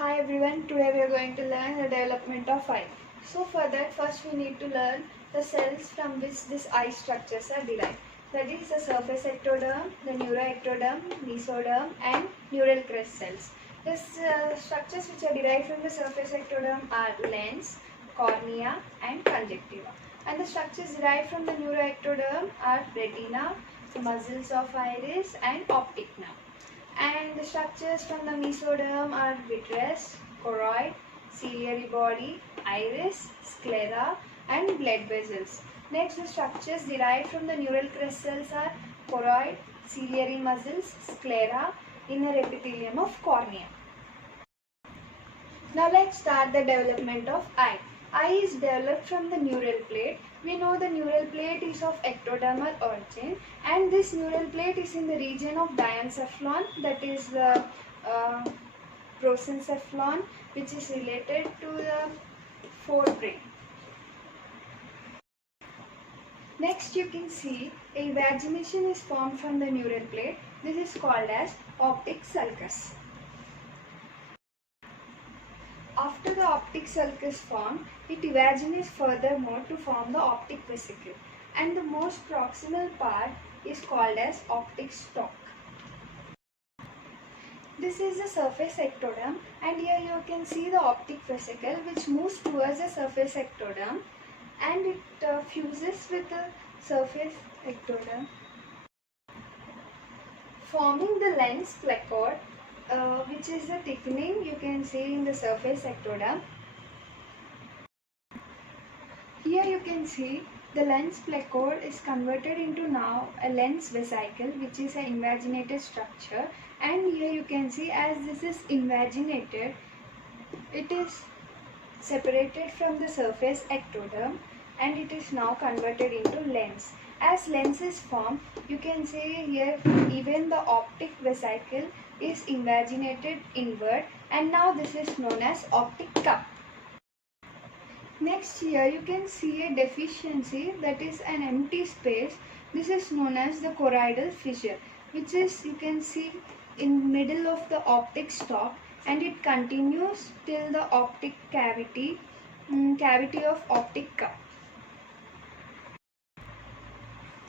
Hi everyone, today we are going to learn the development of eye. So for that first we need to learn the cells from which these eye structures are derived. That is the surface ectoderm, the neuroectoderm, mesoderm and neural crest cells. The structures which are derived from the surface ectoderm are lens, cornea and conjunctiva. And the structures derived from the neuroectoderm are retina, muscles of iris and optic nerve. And the structures from the mesoderm are vitreous, choroid, ciliary body, iris, sclera and blood vessels. Next, the structures derived from the neural crest cells are choroid, ciliary muscles, sclera, inner epithelium of cornea. Now let's start the development of eye. Eye is developed from the neural plate. We know the neural plate is of ectodermal origin and this neural plate is in the region of diencephalon, that is the prosencephalon, which is related to the forebrain. Next you can see a vagination is formed from the neural plate. This is called as optic sulcus. After the optic sulcus formed, it evaginates furthermore to form the optic vesicle, and the most proximal part is called as optic stalk. This is the surface ectoderm, and here you can see the optic vesicle which moves towards the surface ectoderm and it fuses with the surface ectoderm, forming the lens plecord, which is the thickening you can see in the surface ectoderm. Here you can see the lens plecord is converted into now a lens vesicle, which is an invaginated structure, and here you can see as this is invaginated, it is separated from the surface ectoderm and it is now converted into lens. As lens is formed, you can see here even the optic vesicle is invaginated inward, and now this is known as optic cup. Next, here you can see a deficiency, that is an empty space. This is known as the choroidal fissure, which is you can see in middle of the optic stalk, and it continues till the optic cavity of optic cup.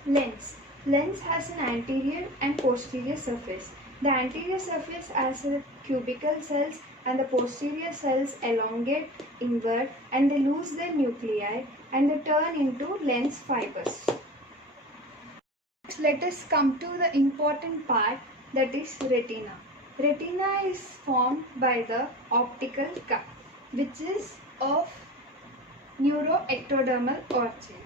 Lens. Lens has an anterior and posterior surface. The anterior surface has a cubical cells and the posterior cells elongate inward and they lose their nuclei and they turn into lens fibers. Let us come to the important part, that is retina. Retina is formed by the optical cup, which is of neuroectodermal origin.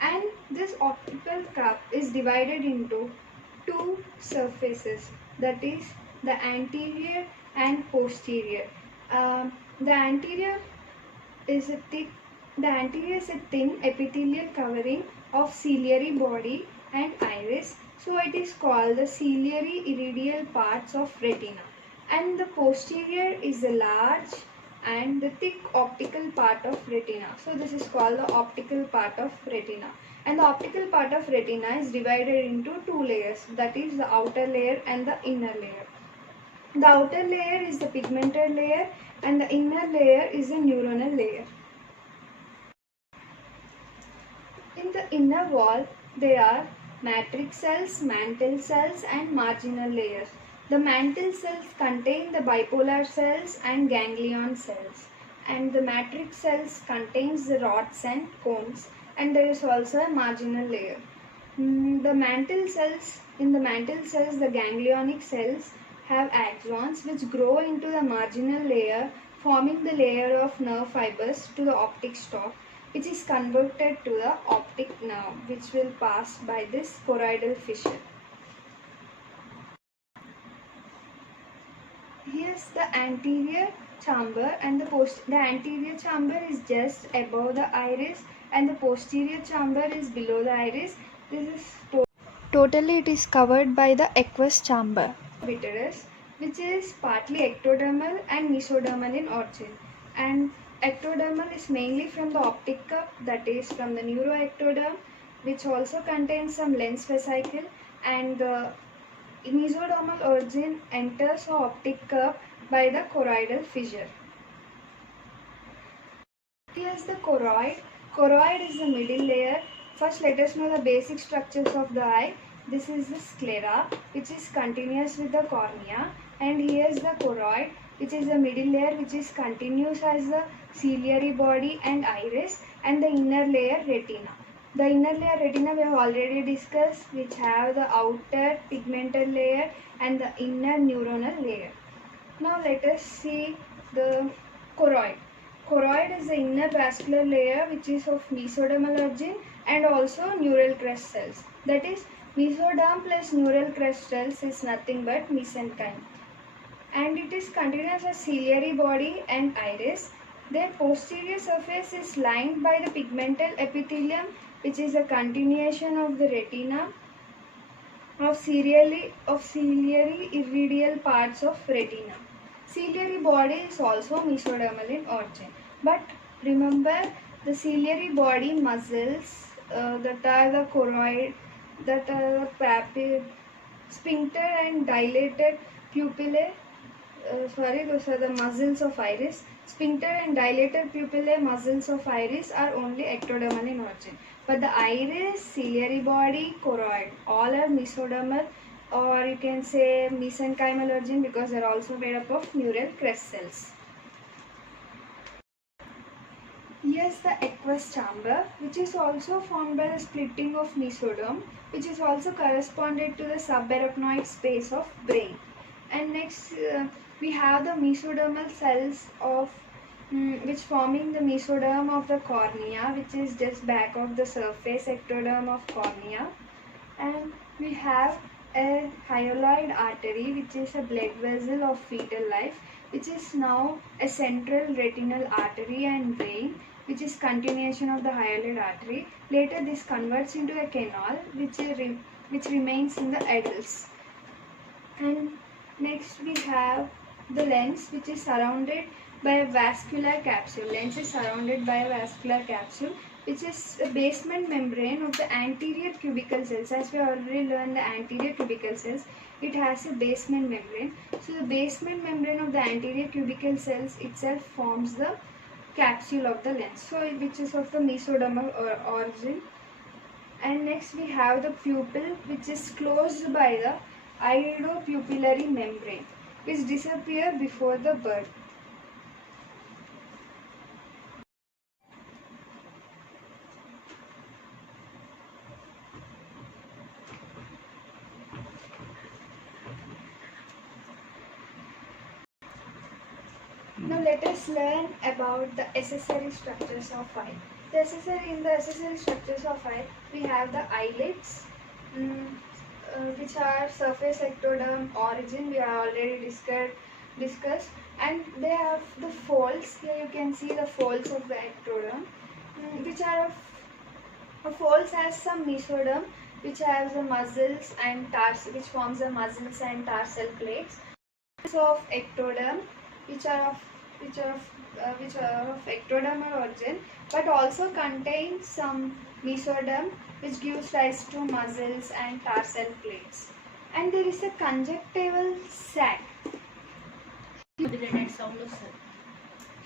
And this optical cup is divided into two surfaces, that is the anterior and posterior. The anterior is a thin epithelial covering of ciliary body and iris, so it is called the ciliary iridial parts of retina, and the posterior is the large and the thick optical part of retina, so this is called the optical part of retina. And the optical part of retina is divided into two layers, that is the outer layer and the inner layer. The outer layer is the pigmented layer and the inner layer is the neuronal layer. In the inner wall, there are matrix cells, mantle cells and marginal layers. The mantle cells contain the bipolar cells and ganglion cells, and the matrix cells contains the rods and cones, and there is also a marginal layer. The mantle cells, in the mantle cells, the ganglionic cells have axons which grow into the marginal layer, forming the layer of nerve fibers to the optic stalk, which is converted to the optic nerve, which will pass by this choroidal fissure. Here's the anterior chamber and the anterior chamber is just above the iris and the posterior chamber is below the iris. This is totally it is covered by the aqueous chamber. Vitreous, which is partly ectodermal and mesodermal in origin, and ectodermal is mainly from the optic cup, that is from the neuroectoderm, which also contains some lens vesicle, and the mesodermal origin enters the optic curve by the choroidal fissure. Here's the choroid. Choroid is the middle layer. First, let us know the basic structures of the eye. This is the sclera, which is continuous with the cornea, and here's the choroid, which is the middle layer, which is continuous as the ciliary body and iris, and the inner layer retina. The inner layer retina we have already discussed, which have the outer pigmental layer and the inner neuronal layer. Now let us see the choroid. Choroid is the inner vascular layer which is of mesodermal origin and also neural crest cells. That is, mesoderm plus neural crest cells is nothing but mesenchyme. And it is continuous as ciliary body and iris. Their posterior surface is lined by the pigmental epithelium, which is a continuation of the retina of ciliary iridial parts of retina. Ciliary body is also mesodermal in origin. But remember, the ciliary body muscles that are the choroid, that are the papilla, sphincter and dilated pupillae, those are the muscles of iris. Sphincter and dilated pupillae muscles of iris are only ectodermal in origin. But the iris, ciliary body, choroid, all are mesodermal, or you can say mesenchymal origin, because they are also made up of neural crest cells. Here's the aqueous chamber, which is also formed by the splitting of mesoderm, which is also corresponded to the subarachnoid space of brain. And next we have the mesodermal cells of which forming the mesoderm of the cornea, which is just back of the surface ectoderm of cornea. And we have a hyaloid artery, which is a blood vessel of fetal life, which is now a central retinal artery and vein, which is continuation of the hyaloid artery. Later this converts into a canal, which remains in the adults. And next we have the lens, which is surrounded by a vascular capsule. Lens is surrounded by a vascular capsule, which is a basement membrane of the anterior cubicle cells. As we already learned the anterior cubicle cells, it has a basement membrane. So the basement membrane of the anterior cubicle cells itself forms the capsule of the lens, so which is of the mesodermal origin. And next we have the pupil, which is closed by the iridopupillary membrane, which disappear before the birth. Now let us learn about the accessory structures of eye. In the accessory structures of eye, we have the eyelids, which are surface ectoderm origin, we have already discussed, and they have the folds. Here you can see the folds of the ectoderm, which are folds has some mesoderm, which has the muscles and which forms the muscles and tarsal plates. Of ectoderm, which are of ectodermal origin, but also contain some mesoderm, which gives rise to muscles and tarsal plates. And there is a conjunctival sac.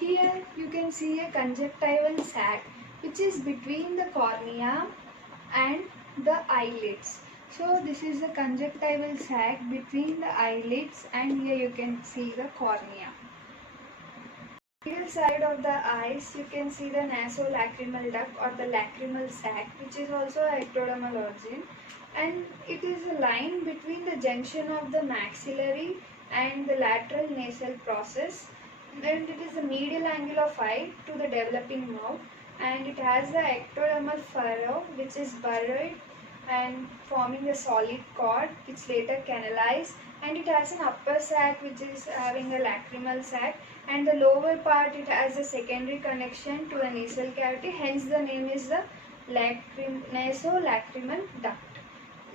Here you can see a conjunctival sac, which is between the cornea and the eyelids. So this is the conjunctival sac between the eyelids, and here you can see the cornea. Middle side of the eyes, you can see the nasolacrimal duct or the lacrimal sac, which is also ectodermal origin, and it is a line between the junction of the maxillary and the lateral nasal process, and it is the medial angle of eye to the developing mouth, and it has the ectodermal furrow, which is burrowed and forming a solid cord, which later canalized, and it has an upper sac which is having a lacrimal sac, and the lower part it has a secondary connection to a nasal cavity, hence the name is the nasolacrimal duct.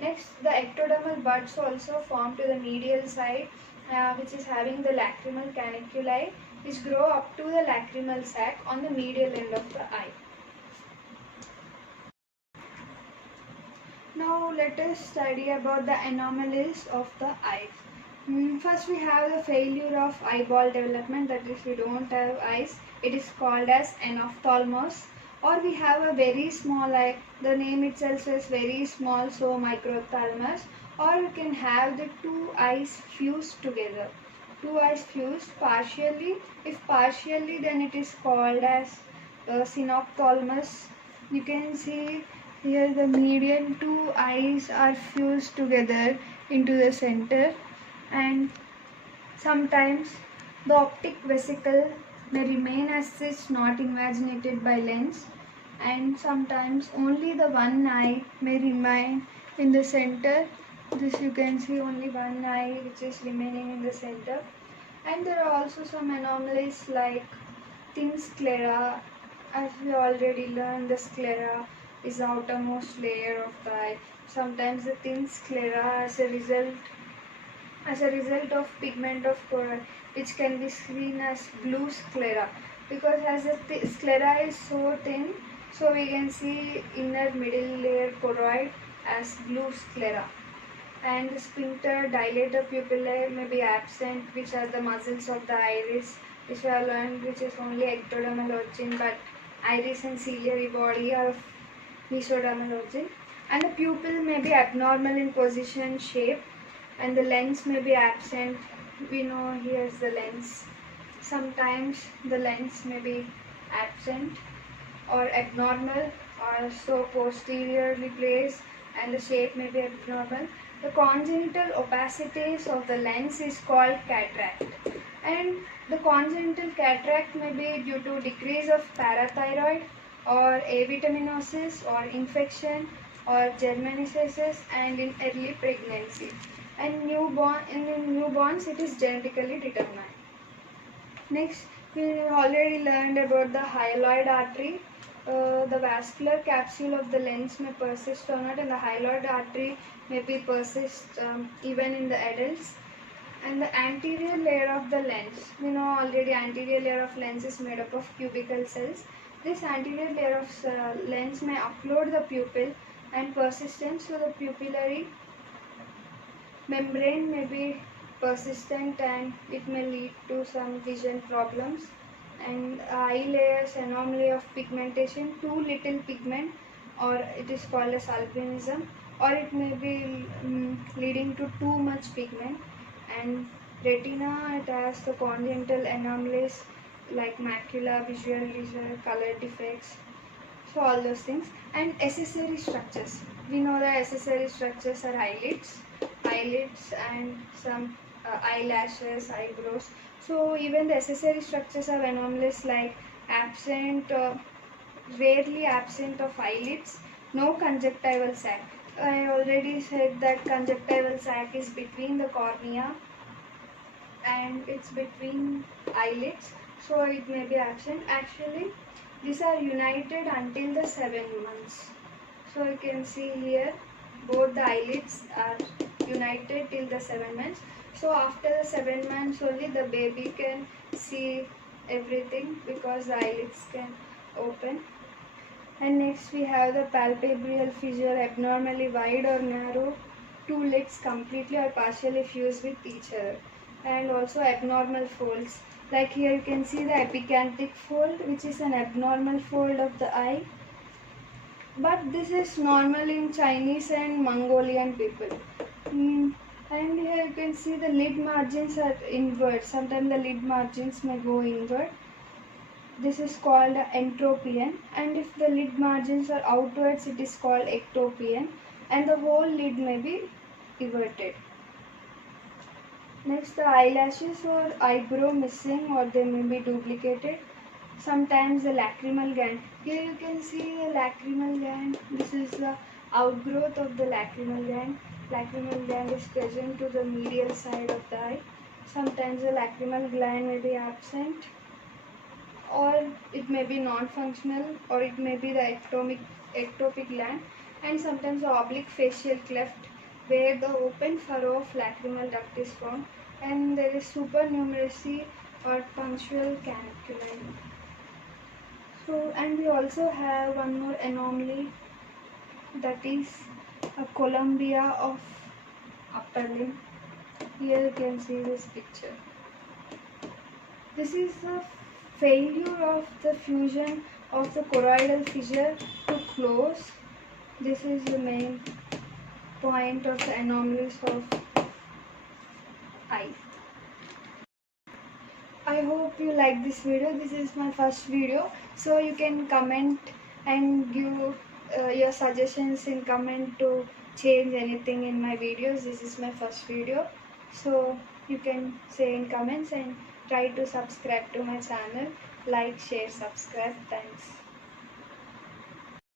Next, the ectodermal buds also form to the medial side, which is having the lacrimal caniculi, which grow up to the lacrimal sac on the medial end of the eye. Now let us study about the anomalies of the eye. First we have the failure of eyeball development, that is we don't have eyes. It is called as anophthalmos. Or we have a very small eye, the name itself is very small, so microphthalmos. Or you can have the two eyes fused together. Two eyes fused partially. If partially, then it is called as synophthalmos. You can see here the median two eyes are fused together into the center, and sometimes the optic vesicle may remain as such, not invaginated by lens, and sometimes only the one eye may remain in the center. This you can see only one eye which is remaining in the center. And there are also some anomalies like thin sclera. As we already learned, the sclera is the outermost layer of the eye. Sometimes the thin sclera as a result of pigment of choroid, which can be seen as blue sclera, because as the sclera is so thin, so we can see inner middle layer choroid as blue sclera. And the sphincter dilator pupillae may be absent, which are the muscles of the iris, which we have learned, which is only ectodermal origin, but iris and ciliary body are of mesodermal origin. And the pupil may be abnormal in position, shape, and the lens may be absent. We know here's the lens. Sometimes the lens may be absent or abnormal, or so posteriorly placed, and the shape may be abnormal. The congenital opacities of the lens is called cataract, and the congenital cataract may be due to decrease of parathyroid or avitaminosis or infection or germanices and in early pregnancy. And in newborns it is genetically determined. Next, we already learned about the hyaloid artery. The vascular capsule of the lens may persist or not, and the hyaloid artery may be persist even in the adults. And the anterior layer of the lens, we know already anterior layer of lens is made up of cubicle cells. This anterior layer of lens may upload the pupil and persistence, so the pupillary membrane may be persistent and it may lead to some vision problems. And eye layers anomaly of pigmentation, too little pigment, or it is called as albinism, or it may be leading to too much pigment. And retina, it has the congenital anomalies like macula, visual disorder, color defects, so all those things. And accessory structures, we know the accessory structures are eyelids and some eyelashes, eyebrows. So even the accessory structures have anomalies like rarely absent of eyelids, no conjunctival sac. I already said that conjunctival sac is between the cornea and it's between eyelids, so it may be absent. Actually, these are united until the 7 months. So you can see here both the eyelids are united till the 7 months. So after the 7 months only the baby can see everything because the eyelids can open. And next we have the palpebraal fissure, abnormally wide or narrow, two lids completely or partially fused with each other. And also abnormal folds, like here you can see the epicanthic fold, which is an abnormal fold of the eye, but this is normal in Chinese and Mongolian people. And here you can see the lid margins are inward. Sometimes the lid margins may go inward. This is called entropion, and if the lid margins are outwards, it is called ectopion, and the whole lid may be everted. Next, the eyelashes or eyebrow missing, or they may be duplicated. Sometimes the lacrimal gland. Here you can see the lacrimal gland. This is the outgrowth of the lacrimal gland. Lacrimal gland is present to the medial side of the eye. Sometimes the lacrimal gland may be absent, or it may be non-functional, or it may be the ectopic gland. And sometimes the oblique facial cleft, where the open furrow of lacrimal duct is found, and there is supernumeracy or punctual caniculi. So, and we also have one more anomaly, that is a Columbia of upper limb. Here you can see this picture. This is the failure of the fusion of the choroidal fissure to close. This is the main point of the anomalies of eye. I hope you like this video. This is my first video, so you can comment and give your suggestions in comment to change anything in my videos. This is my first video, so you can say in comments and try to subscribe to my channel. Like, share, subscribe. Thanks.